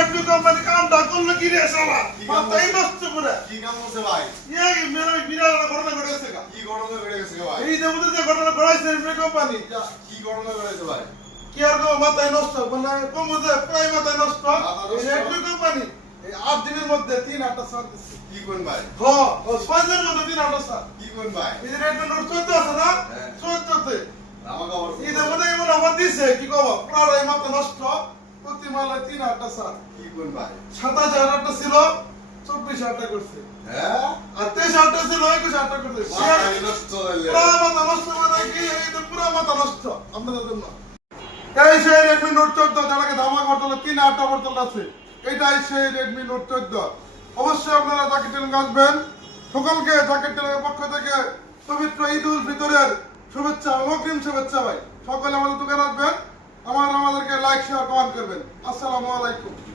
Redmi company কামটা করলো কি রে শালা মাথাই নষ্ট করে কি কাম করছে ভাই? এই মেরে বিরাট ঘটনা ঘটেছে গা কি ঘটনা ঘটে গেছে ভাই? এই যে মধ্যে যে ঘটনা ঘটাইছে রেডমি কোম্পানি কি ঘটনা ঘটেছে ভাই? কি আর গো মাথায় নষ্ট মানে কমুদে প্রায় মাথায় নষ্ট এই রেডমি কোম্পানি এই 8 দিনের মধ্যে 3-8টা সার দিচ্ছে কি কোন ভাই? হ্যাঁ ও 6 দিনের মধ্যে 3-8টা সার কি কোন ভাই? এই যে রেডমি নোট 14 আছে না হ্যাঁ। 14 তে আমাকে আবার এই যে মধ্যে এমন আবার দিছে কি কব প্রায় মাথা নষ্ট প্রতি মালে 3-8টা সার কি কোন ভাই? 27,000টা ছিল 24,000টা করছে হ্যাঁ? আর 23,000টা ছিল 21,000টা করছে মাথায় নষ্ট হইলে। পুরা মাথা নষ্ট মানে কি এই যে পুরা মাথা নষ্ট আপনাদের জন্য এই সেই রেডমি নোট 14 যারাকে ধামাকা বর্তমানে 3-8টা বর্তমানে আছে এটাই সেই রেডমি নোট 14 অবশ্যই আপনারা জাকির টেলিং আসবেন সকলকে জাকির টেলিংয়ের পক্ষ থেকে পবিত্র ঈদ উল ফিতরের শুভেচ্ছা অগ্রিম শুভেচ্ছা ভাই সকলে আমাদের দোকানে আসবেন আমাদেরকে লাইক শেয়ার কমেন্ট করবেন আসসালামু আলাইকুম।